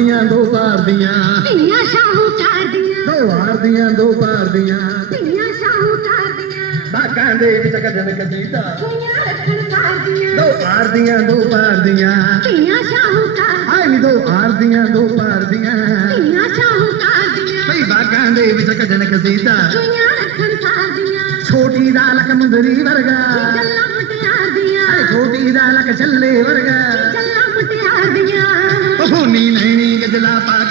ਦੀਆਂ ਦੋ ਪਾਰ ਦੀਆਂ ਧੀਆਂ ਸ਼ਾਹੂਕਾਰ ਦੀਆਂ ਦੋ ਵਾਰ ਦੀਆਂ ਦੋ ਪਾਰ ਦੀਆਂ ਧੀਆਂ ਸ਼ਾਹੂਕਾਰ ਦੀਆਂ ਬਾਕਾਂ ਦੇ ਵਿੱਚ ਕਦਨ ਕਸੀਦਾ ਧੀਆਂ ਰੱਖਣ ਸਾਰ ਦੀਆਂ ਦੋ ਪਾਰ ਦੀਆਂ ਦੋ ਪਾਰ ਦੀਆਂ ਧੀਆਂ ਸ਼ਾਹੂਕਾਰ ਹਾਏ ਨੀ ਦੋ ਪਾਰ ਦੀਆਂ ਦੋ ਪਾਰ ਦੀਆਂ ਧੀਆਂ ਸ਼ਾਹੂਕਾਰ ਦੀਆਂ ਭਈ ਬਾਕਾਂ ਦੇ ਵਿੱਚ ਕਦਨ ਕਸੀਦਾ ਧੀਆਂ ਰੱਖਣ ਸਾਰ ਦੀਆਂ ਛੋਟੀ ਦਾ ਲਕ ਮੁੰਦਰੀ ਵਰਗਾ ਗੱਲਾਂ ਮੁਟਿਆਰ ਦੀਆਂ ਹਾਏ ਛੋਟੀ ਦਾ ਲਕ ਚੱਲੇ ਵਰਗਾ ਗੱਲਾਂ ਮੁਟਿਆਰ ਦੀਆਂ ਹੋਨੀ ਨੈਣੀ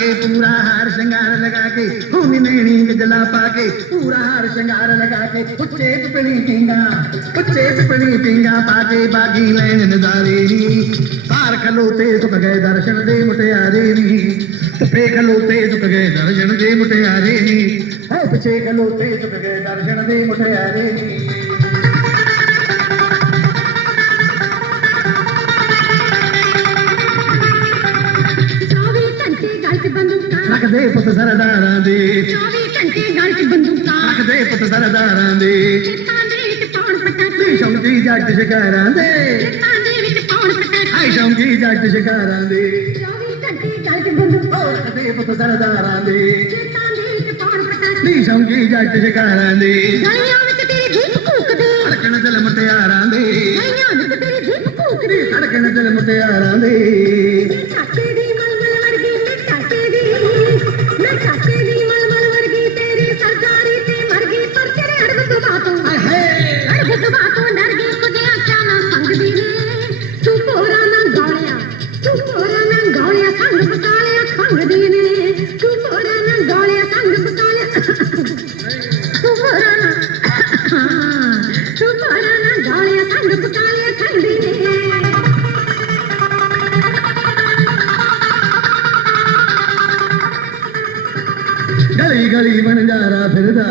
के पूरा हार श्रृंगार लगा के, भूमि मेणी गजला पा के, पूरा हार श्रृंगार लगा के, उच्चे पिणी पींगा, उच्चे पिणी पींगा पाके बागी लैन नजारेरी पार खलोते सुख गए दर्शन दे मुटियारे नी। पे खलोते झुक गए दर्शन दे मुटियारे नी। हाँ, पिछे खलोते झुक गए दर्शन दे मुटियारे नी। ਰੱਖਦੇ ਪੁੱਤ ਸਰਦਾਰਾਂ ਦੇ। ਚੌਵੀ ਘੰਟੇ ਗਲ 'ਚ ਬੰਦੂਕਾਂ ਰੱਖਦੇ ਪੁੱਤ ਸਰਦਾਰਾਂ ਦੇ। ਖੇਤਾਂ ਦੇ ਵਿੱਚ ਪਾਉਣ ਪਟਾਕੇ ਸ਼ੌਂਕੀ ਜੱਟ ਸ਼ਿਕਾਰਾਂ ਦੇ। ਖੇਤਾਂ ਦੇ ਵਿੱਚ ਪਾਉਣ ਪਟਾਕੇ ਹਾਏ ਸ਼ੌਂਕੀ ਜੱਟ ਸ਼ਿਕਾਰਾਂ ਦੇ। 24 ਘੰਟੇ ਗਲ 'ਚ ਬੰਦੂਕਾਂ ਰੱਖਦੇ ਪੁੱਤ ਸਰਦਾਰਾਂ ਦੇ। ਖੇਤਾਂ ਦੇ ਵਿੱਚ ਪਾਉਣ ਪਟਾਕੇ ਸ਼ੌਂਕੀ ਜੱਟ ਸ਼ਿਕਾਰਾਂ ਦੇ। ਗਲੀਆਂ ਵਿੱਚ ਤੇਰੀ ਜੀਪ ਭੂਕਦੀ। ਧੜਕਣ ਦਿਲ ਮੁਟਿਆਰਾਂ ਦੇ। ਗਲੀਆਂ ਵਿੱਚ ਤੇਰੀ ਜੀਪ ਭੂਕਦੀ। ਧੜਕਣ ਦਿਲ ਮੁਟਿਆਰਾਂ ਦੇ। கலை களி மணிஞ்சாரா பெருதா?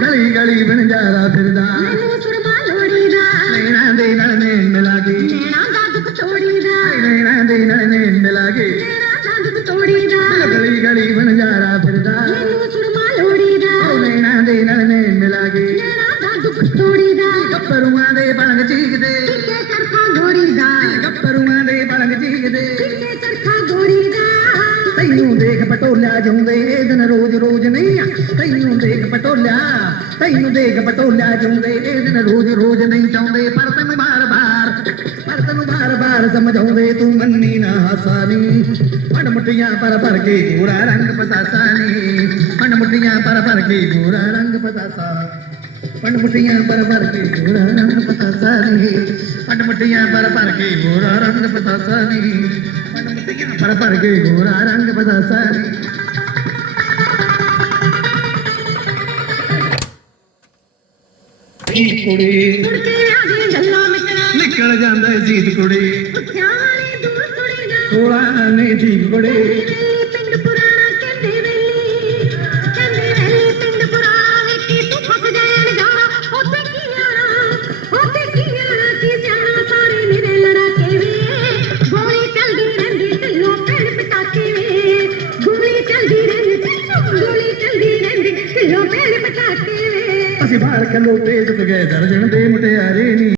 கலை களி மணிஞ்சாரா களி மணிஞ்சாரா பெருதா? பழங்க செய்யுது கப்பருமா ਦੇਖ ਪਟੋਲਿਆ ਜੁੰਦੇ ਇਹ ਦਿਨ ਰੋਜ਼ ਰੋਜ਼ ਨਹੀਂ ਆ ਤੈਨੂੰ ਦੇਖ ਪਟੋਲਿਆ ਤੈਨੂੰ ਦੇਖ ਪਟੋਲਿਆ ਜੁੰਦੇ ਇਹ ਦਿਨ ਰੋਜ਼ ਰੋਜ਼ ਨਹੀਂ ਚਾਹੁੰਦੇ ਪਰ ਤੈਨੂੰ ਬਾਰ ਬਾਰ ਪਰ ਤੈਨੂੰ ਬਾਰ ਬਾਰ ਸਮਝਾਉਂਦੇ ਤੂੰ ਮੰਨੀ ਨਾ ਹਸਾਨੀ ਪੜ ਮੁੱਟੀਆਂ ਪਰ ਭਰ ਕੇ ਗੋਰਾ ਰੰਗ ਪਤਾਸਾ ਨੀ ਪੜ ਮੁੱਟੀਆਂ ਪਰ ਭਰ ਕੇ ਗੋਰਾ ਰੰਗ ਪਤਾਸਾ ਪੜ ਮੁੱਟੀਆਂ ਪਰ ਭਰ ਕੇ ਗੋਰਾ ਰੰਗ ਪਤਾਸਾ ਨੀ ਪੜ ਮੁੱਟੀਆਂ ਪਰ ਭਰ ਕੇ ਗੋਰਾ ਰੰਗ ਪਤਾਸਾ ਨੀ பரப்பா இருக்கு ஒரு ஆறு ஆண்டு பார்த்தா சார் निकल जाता है जीत कुड़ी थोड़ा नहीं ठीक कुड़ी ਅਸੀਂ ਭਾਲ ਕੇ ਲੋਟੇ ਜੁਟ ਗਏ ਦਰਜਣ ਦੇ ਮੁਟਿਆਰੇ ਨੀ